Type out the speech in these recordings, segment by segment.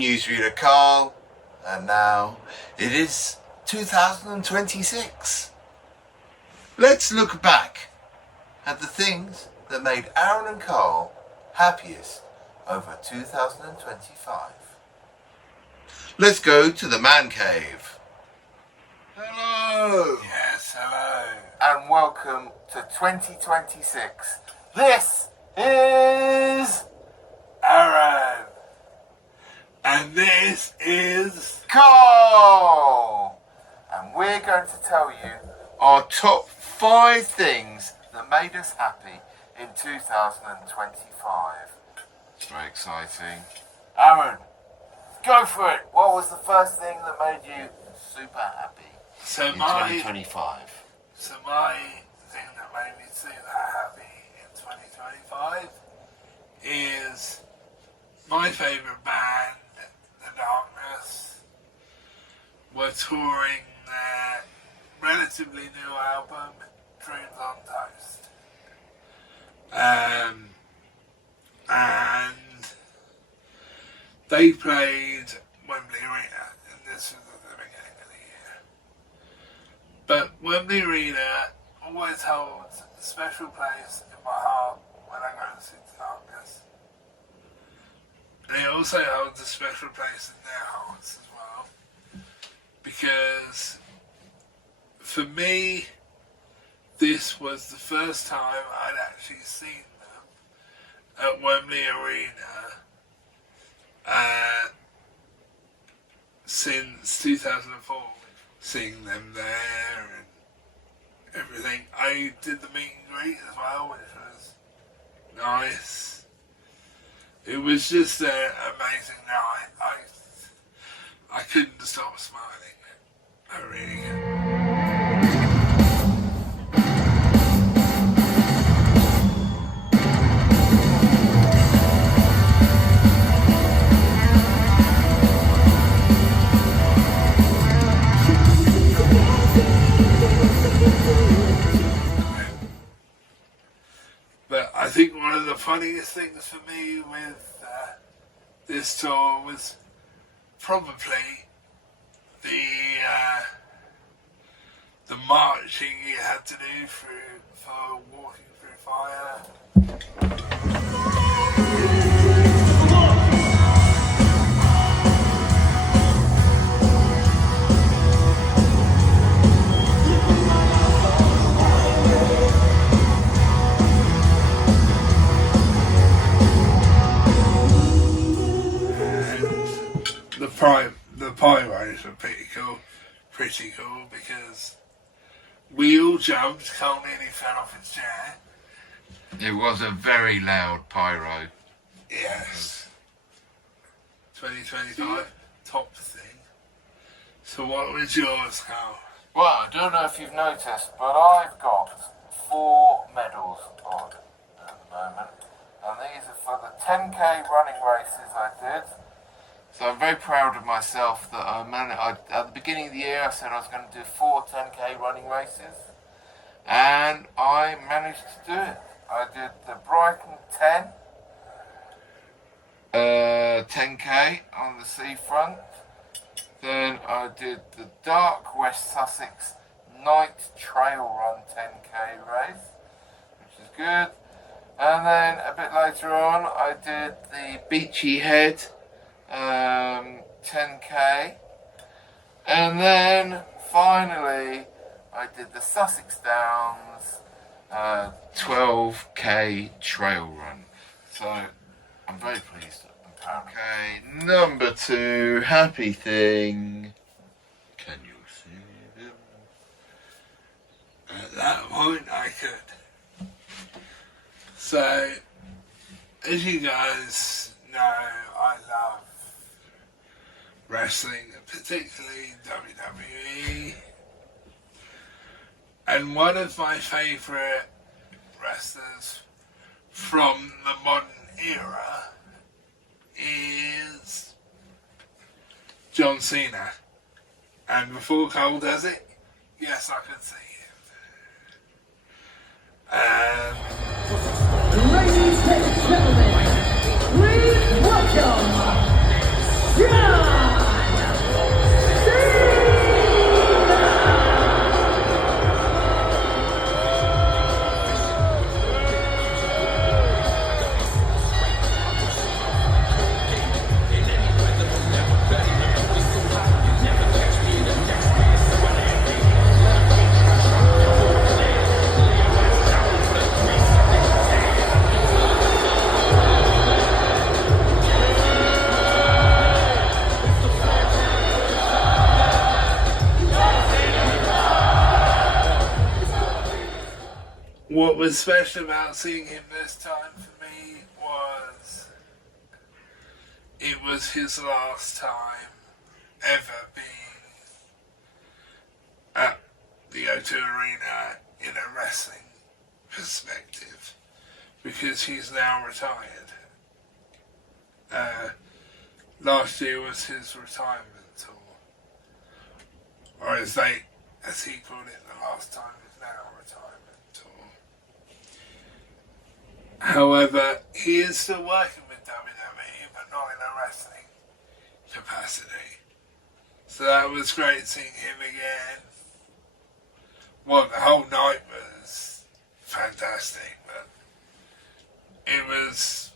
newsreader Carl, and now it is 2026. Let's look back at the things that made Arran and Carl happiest over 2025. Let's go to the man cave. Hello! Yes, hello. And welcome to 2026. This is Arran. And this is Carl! And we're going to tell you our top 5 things that made us happy in 2025. It's very exciting. Arran, go for it. What was the first thing that made you super happy in 2025? So my thing that made me super happy in 2025 is my favourite band, The Darkness, were touring their relatively new album, Dreams on Toast. And they played Wembley Arena, and this was at the beginning of the year. But Wembley Arena always holds a special place in my heart when I go to see The Darkness. And it also holds a special place in their hearts as well. Because for me, this was the first time I'd actually seen them at Wembley Arena since 2004. Seeing them there and everything. I did the meet and greet as well, which was nice. It was just an amazing night. I couldn't stop smiling. I really couldn't. But I think one of the funniest things for me with this tour was probably the marching you had to do for walking through fire. The pyros were pretty cool because we all jumped. Cole nearly fell off his chair. It was a very loud pyro. Yes. 2025, top thing. So what was yours, Cole? Well, I don't know if you've noticed, but I've got 4 medals on at the moment. And these are for the 10k running races I did. So I'm very proud of myself that at the beginning of the year I said I was going to do 4 10k running races. And I managed to do it. I did the Brighton 10k on the seafront. Then I did the Dark West Sussex Night Trail Run 10k race, which is good. And then a bit later on I did the Beachy Head 10k, and then finally I did the Sussex Downs 12k trail run. So I'm very pleased. Okay, number 2 happy thing. Can you see him? At that point I could. So, as you guys know, I love wrestling, particularly WWE. And one of my favourite wrestlers from the modern era is John Cena. And before Cole does it, yes, I could see him. Ladies and gentlemen, please welcome what was special about seeing him this time for me was it was his last time ever being at the O2 Arena in a wrestling perspective, because he's now retired. Last year was his retirement tour, or as he called it the last time, is now retirement tour. However, he is still working with WWE, but not in a wrestling capacity. So that was great seeing him again. Well, the whole night was fantastic, but it was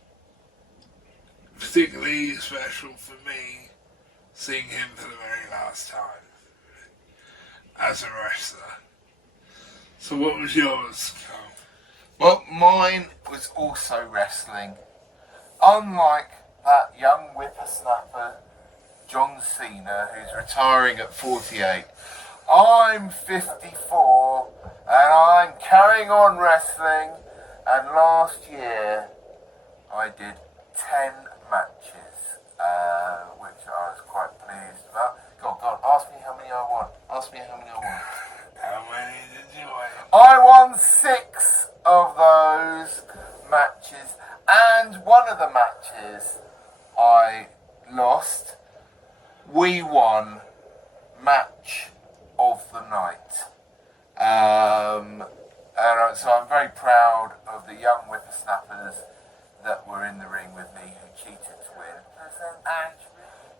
particularly special for me seeing him for the very last time as a wrestler. So what was yours, Carl? Well, mine was also wrestling. Unlike that young whippersnapper, John Cena, who's retiring at 48, I'm 54 and I'm carrying on wrestling, and last year I did 10 matches, which I was quite pleased about. God, ask me how many I won. Ask me how many I won. How many did you win? I won 6 of those matches, and one of the matches I lost. We won match of the night. So I'm very proud of the young whippersnappers that were in the ring with me who cheated to win.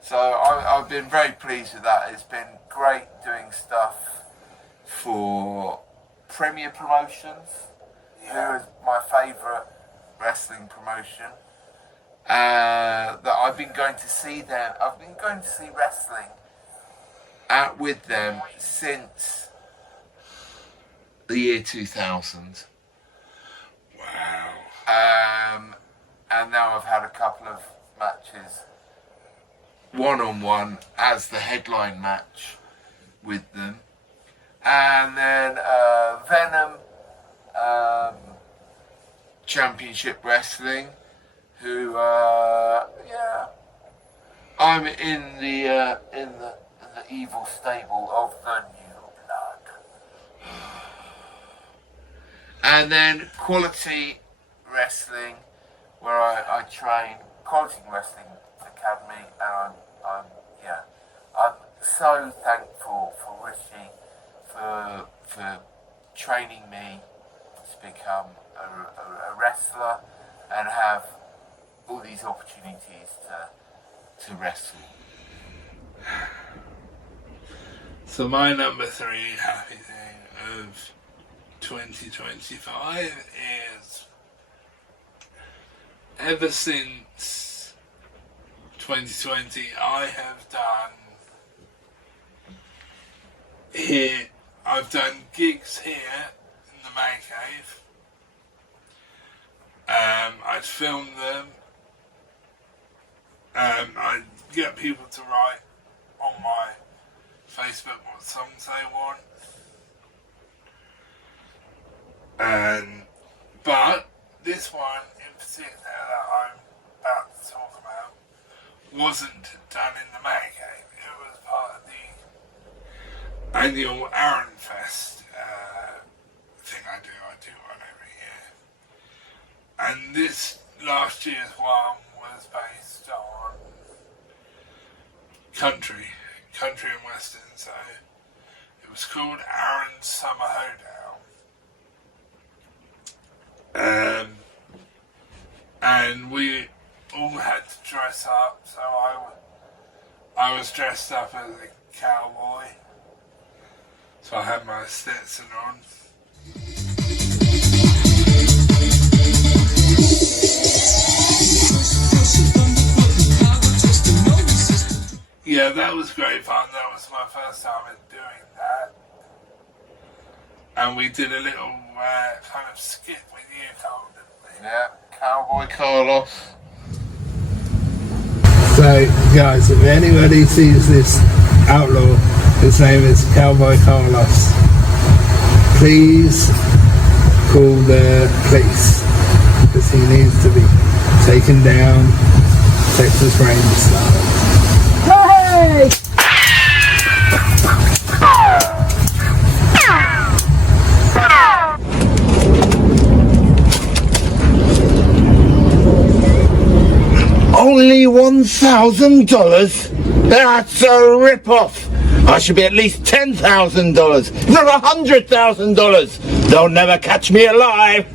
So I've been very pleased with that. It's been great doing stuff for Premier Promotions, who is my favourite wrestling promotion. That I've been going to see them. I've been going to see wrestling with them since the year 2000. Wow. And now I've had a couple of matches one-on-one as the headline match with them. And then Venom Championship Wrestling, who I'm in the evil stable of the New Blood. And then Quality Wrestling, where I train, Quality Wrestling Academy, and I'm so thankful for Rishi for training me to become a wrestler and have all these opportunities to wrestle. So my number 3 happy thing of 2025 is, ever since 2020 I have done gigs here in the Man Cave. I'd film them. I'd get people to write on my Facebook what songs they want. But this one in particular that I'm about to talk about wasn't done in the Man Cave. It was part of the annual Arran Fest thing I do one every year. And this last year's one was based on country and western, so it was called Arran's Summer Hoedown. And we all had to dress up, so I was dressed up as a cowboy, so I had my Stetson on. Yeah, that was great fun. That was my first time in doing that. And we did a little kind of skit with you, Carl, didn't we? Yeah, Cowboy Carlos. So, guys, if anybody sees this outlaw, his name is Cowboy Carlos, please call the police because he needs to be taken down. Texas Ranger style. Hey! Only $1,000? That's a rip-off. I should be at least $10,000, if not $100,000. They'll never catch me alive.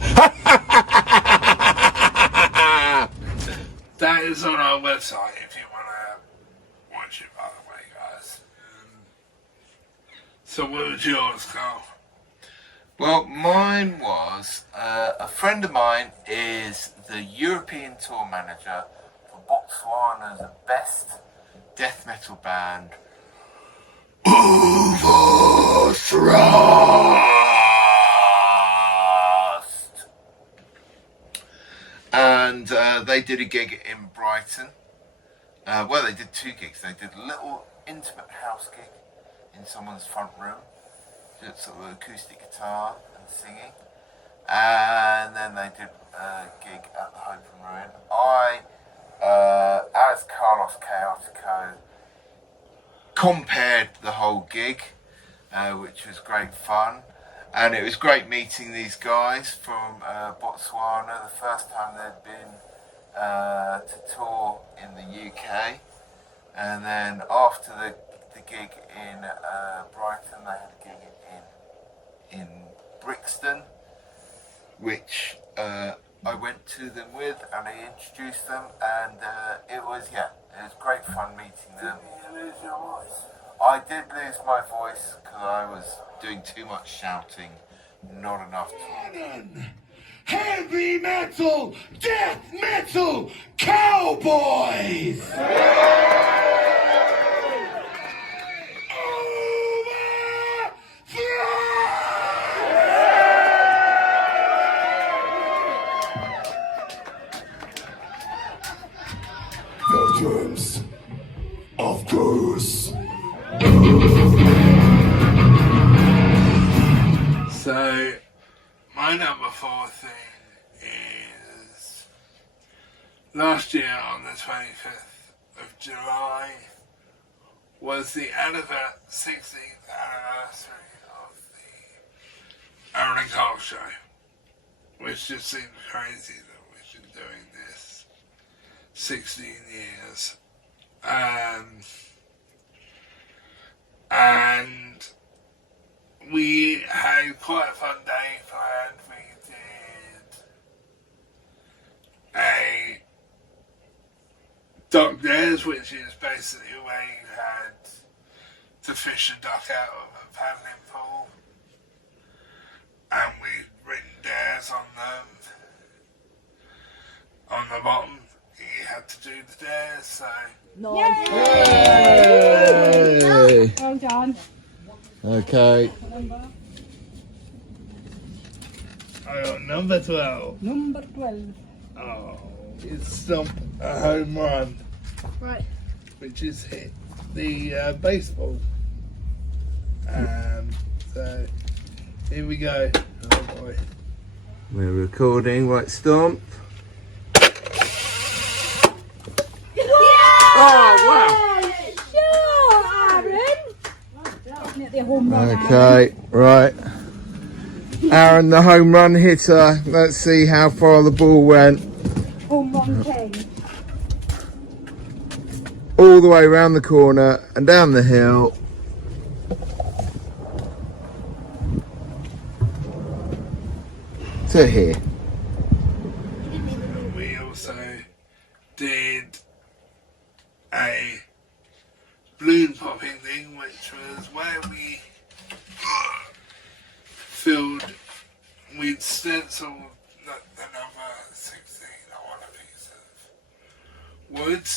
That is on our website if you want to watch it, by the way, guys. So what was yours, Carl? Well, mine was, a friend of mine is the European tour manager for Botswana's best death metal band, Overthrust. And they did a gig in Brighton. Well, they did 2 gigs. They did a little intimate house gig in someone's front room, just sort of acoustic guitar and singing. And then they did a gig at the Hope and Ruin. I, as Carlos Chaotico, compared the whole gig, which was great fun. And it was great meeting these guys from Botswana, the first time they'd been to tour in the UK. And then after the gig in Brighton, they had a gig in Brixton, which I went to them with, and I introduced them, and it was great fun meeting them. Did you lose your voice? I did lose my voice because I was doing too much shouting, not enough talking. Heavy metal, death metal, cowboys! Veterans of course. So, my number 4 thing is last year on the 25th of July was the 16th anniversary of the Arran show, which just seems crazy that we've been doing this 16 years. And we had quite a fun day planned. We did a duck dares, which is basically where you had to fish a duck out of a paddling pool. And we'd written dares on them. On the bottom, you had to do the dares, so... Nice. Yay! Well done. Okay. I got number 12. Number 12. Oh, it's Stomp a home run, Right. which is hit the baseball. So here we go. Oh boy. We're recording, right, Stomp. Okay, right. Arran, the home run hitter. Let's see how far the ball went. Home run king. All the way around the corner and down the hill. To here. We also did a balloon popping thing, which was where we we'd stenciled the number 16 on a piece of wood,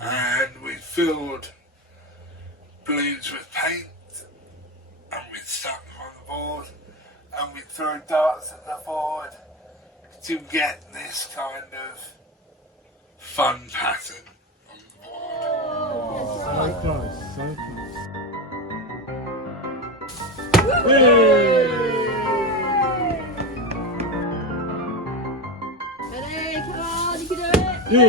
and we filled balloons with paint, and we'd stuck them on the board, and we'd throw darts at the board to get this kind of fun pattern on the board. So close, so close. Look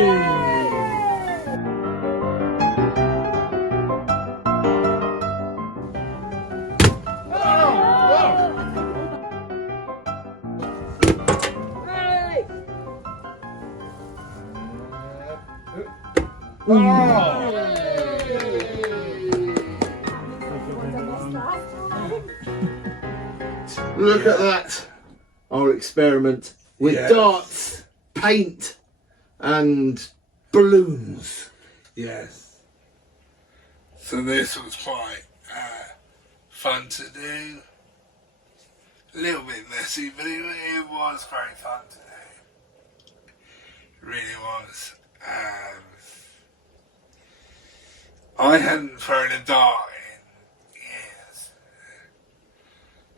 at that. Our experiment with Yes. darts, paint and balloons. Yes. So this was quite fun to do. A little bit messy, but it was very fun to do. It really was. I hadn't thrown a dart in years.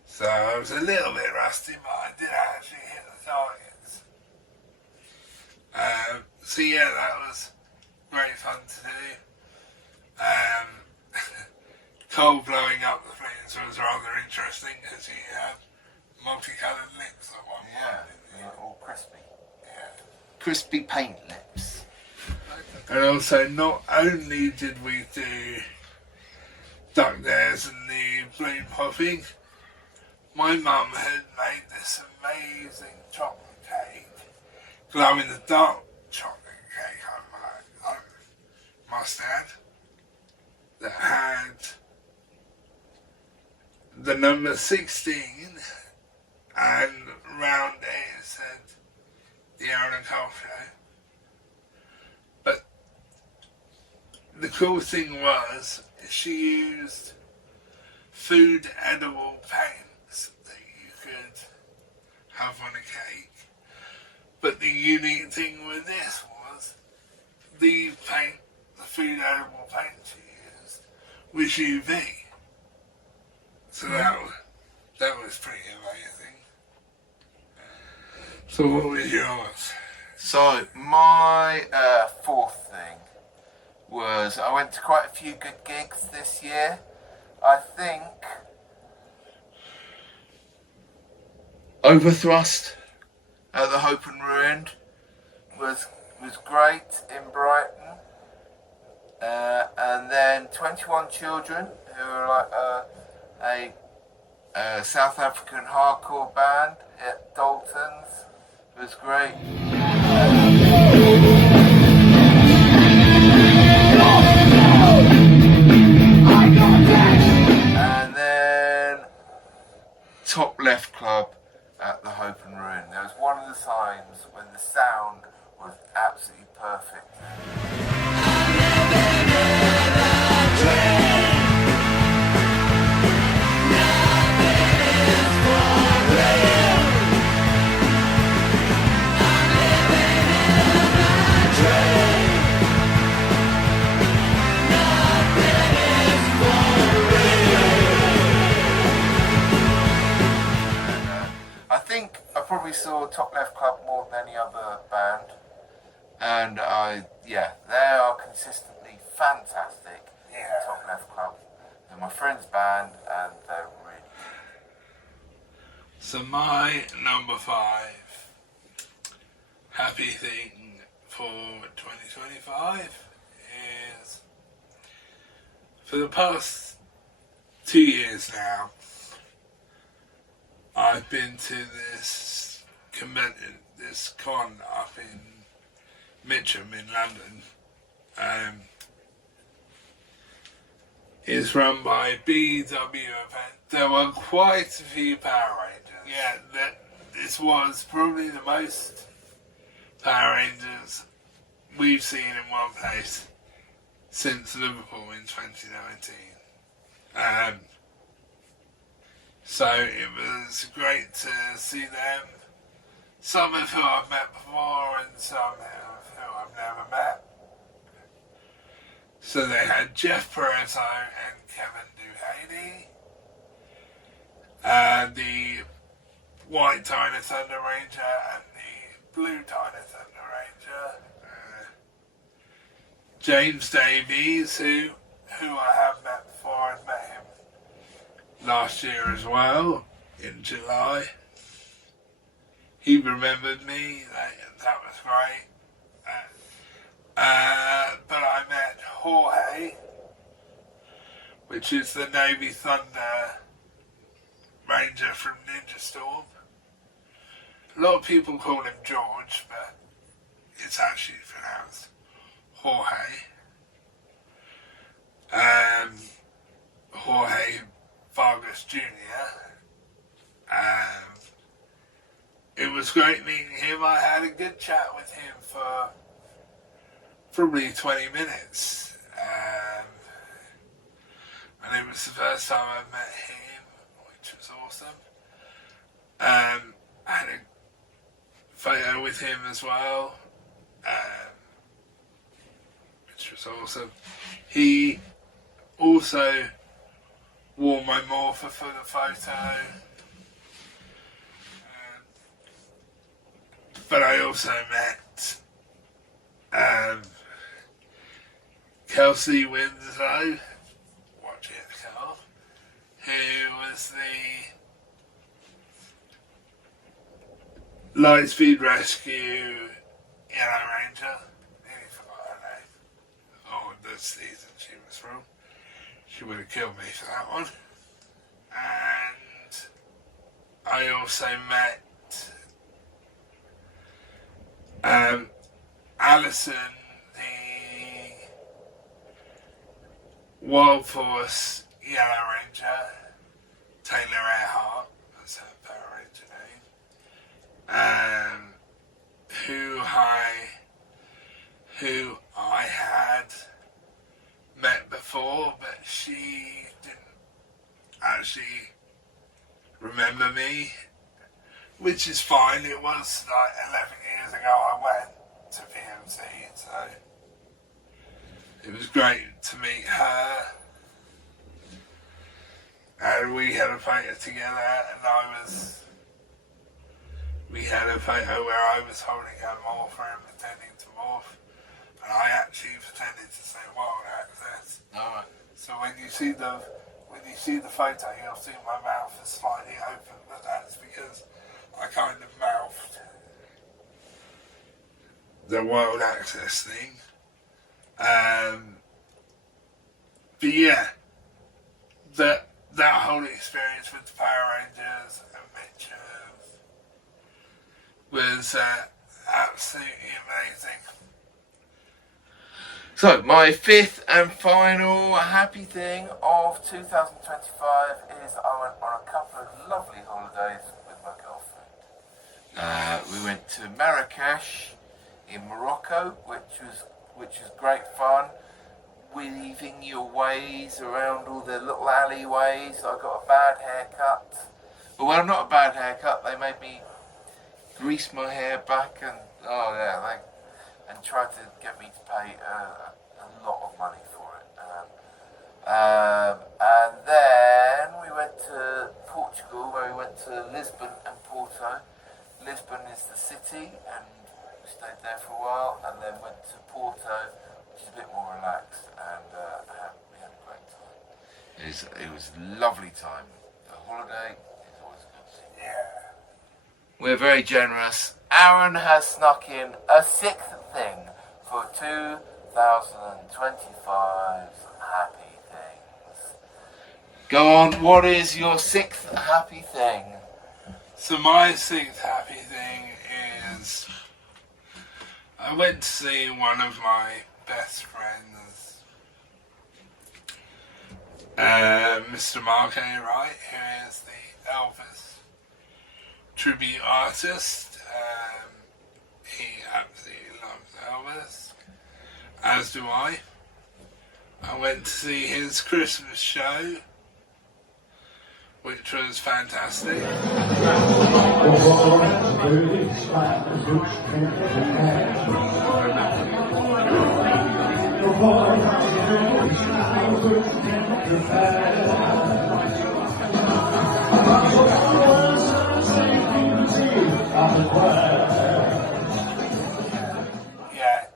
So I was a little bit rusty, but I did actually hit the targets. So yeah, that was very fun to do. Coal blowing up the flames was rather interesting because he had multicoloured lips at one point. All crispy. Yeah. Crispy paint lips. And also, not only did we do duck dares and the balloon popping, my mum had made this amazing chocolate cake, glow in the dark chocolate cake, I must add, that had the number 16 and round it said the Arran and Cole Show. But the cool thing was she used food edible paints that you could have on a cake. But the unique thing with this was the food edible paint she used was UV. So that was pretty amazing. So what was yours? So my fourth thing was I went to quite a few good gigs this year. I think Overthrust at the Hope and Ruined was great in Brighton. And then 21 Children, who are like a South African hardcore band at Dalton's, was great. And then Top Left Club at the Hope and Ruin. There was one of the times when the sound was absolutely perfect. I think I probably saw Top Left Club more than any other band, and they are consistently fantastic. Yeah. Top Left Club. They're my friend's band, and they're really good. So my number 5 happy thing for 2025 is, for the past 2 years now, I've been to this con up in Mitcham in London. It's run by BW Event. There were quite a few Power Rangers. Yeah, this was probably the most Power Rangers we've seen in one place since Liverpool in 2019. So it was great to see them. Some of who I've met before and some of who I've never met. So they had Jeff Peretto and Kevin Duhaney, the White Tiny Thunder Ranger and the Blue Tiny Thunder Ranger, James Davies, who I have met before. I've met him last year as well, in July. He remembered me, that was great. But I met Jorge, which is the Navy Thunder Ranger from Ninja Storm. A lot of people call him George, but it's actually pronounced Jorge. Jorge Vargas Jr. It was great meeting him. I had a good chat with him for probably 20 minutes. And it was the first time I met him, which was awesome. I had a photo with him as well, which was awesome. He also wore my morpher for the photo. But I also met Kelsey Winslow, watch it, Carl, who was the Lightspeed Rescue Yellow Ranger. Nearly forgot her name. Oh, the season she was from. She would have killed me for that one. And I also met Alison, the Wild Force Yellow Ranger, Taylor Earhart, that's her Power Ranger name, who I had met before, but she didn't actually remember me, which is fine. It was like 11 years ago I went to PMC, so it was great to meet her. And we had a photo together, and we had a photo where I was holding her morpher and pretending to morph, and I actually pretended to say wild access. Alright. So when you see the photo, you'll see my mouth is slightly open, but that's because I kind of mouthed the world access thing. But yeah, that whole experience with the Power Rangers and Mitchers was absolutely amazing. So, my fifth and final happy thing of 2025 is I went on a couple of lovely holidays with my girlfriend. We went to Marrakesh in Morocco, which was great fun, weaving your ways around all the little alleyways. I got a bad haircut. Well, not a bad haircut. They made me grease my hair back and tried to get me to pay a lot of money for it. And then we went to Portugal, where we went to Lisbon and Porto. Lisbon is the city, and we stayed there for a while, and then went to Porto, which is a bit more relaxed, and we had a great time. It was a lovely time. The holiday is always good. Yeah. We're very generous. Arran has snuck in a sixth thing for 2025's happy things. Go on, what is your sixth happy thing? So my sixth happy thing is I went to see one of my best friends, Mr. Mark A. Wright, who is the Elvis tribute artist. He absolutely loves Elvis, as do I. I went to see his Christmas show, which was fantastic. Yeah,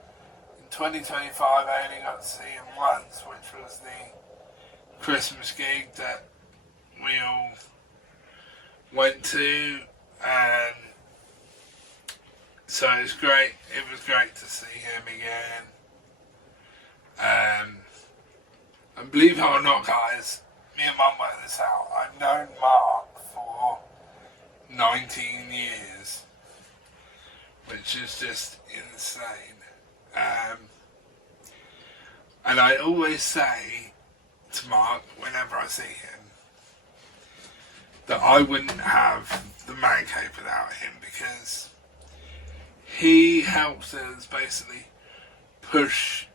in 2025 I only got to see him once, which was the Christmas gig that we all went to, and so it was great. It was great to see him again. And believe it or not, guys, me and Mum worked this out. I've known Mark for 19 years, which is just insane. And I always say to Mark, whenever I see him, that I wouldn't have the man cave without him, because he helps us basically push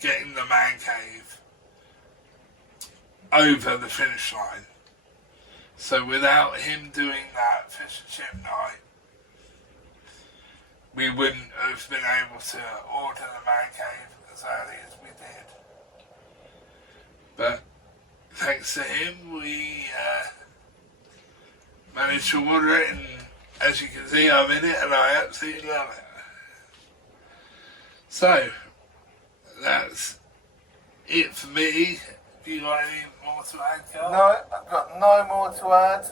getting the man cave over the finish line. So without him doing that fish and chip night, we wouldn't have been able to order the man cave as early as we did. But thanks to him, we managed to order it, and as you can see, I'm in it and I absolutely love it. So that's it for me. Do you got any more to add, Carl? No, I've got no more to add.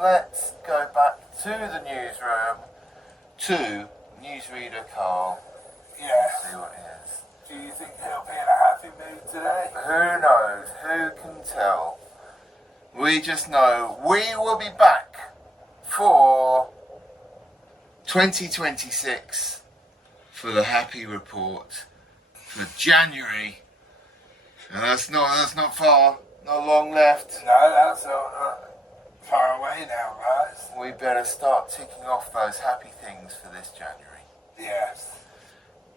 Let's go back to the newsroom to newsreader Carl. Yes. See what it is. Do you think he'll be in a happy mood today? Who knows? Who can tell? We just know we will be back for 2026 for the happy report for January. And that's not far, not long left. No, that's not far away now, guys. We better start ticking off those happy things for this January. Yes.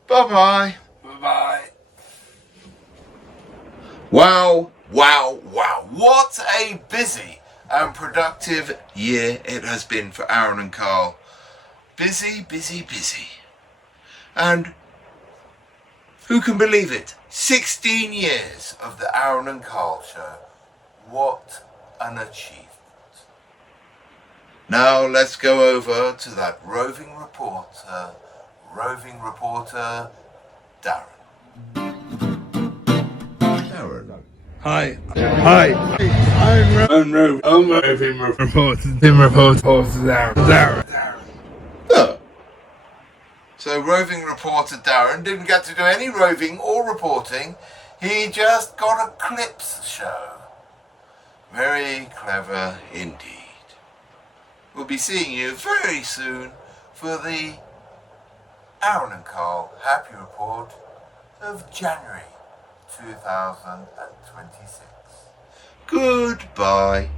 Bye-bye. Bye-bye. Wow, wow, wow. What a busy and productive year it has been for Arran and Carl. Busy, busy, busy. And who can believe it? 16 years of the Arran and Carl show. What an achievement. Now let's go over to that roving reporter Darren. Darren. Hi. I'm roving reporter. Tim reporter Darren. Oh. So roving reporter Darren didn't get to do any roving or reporting. He just got a clips show. Very clever indeed. We'll be seeing you very soon for the Arran and Carl Happy Report of January 2026. Goodbye.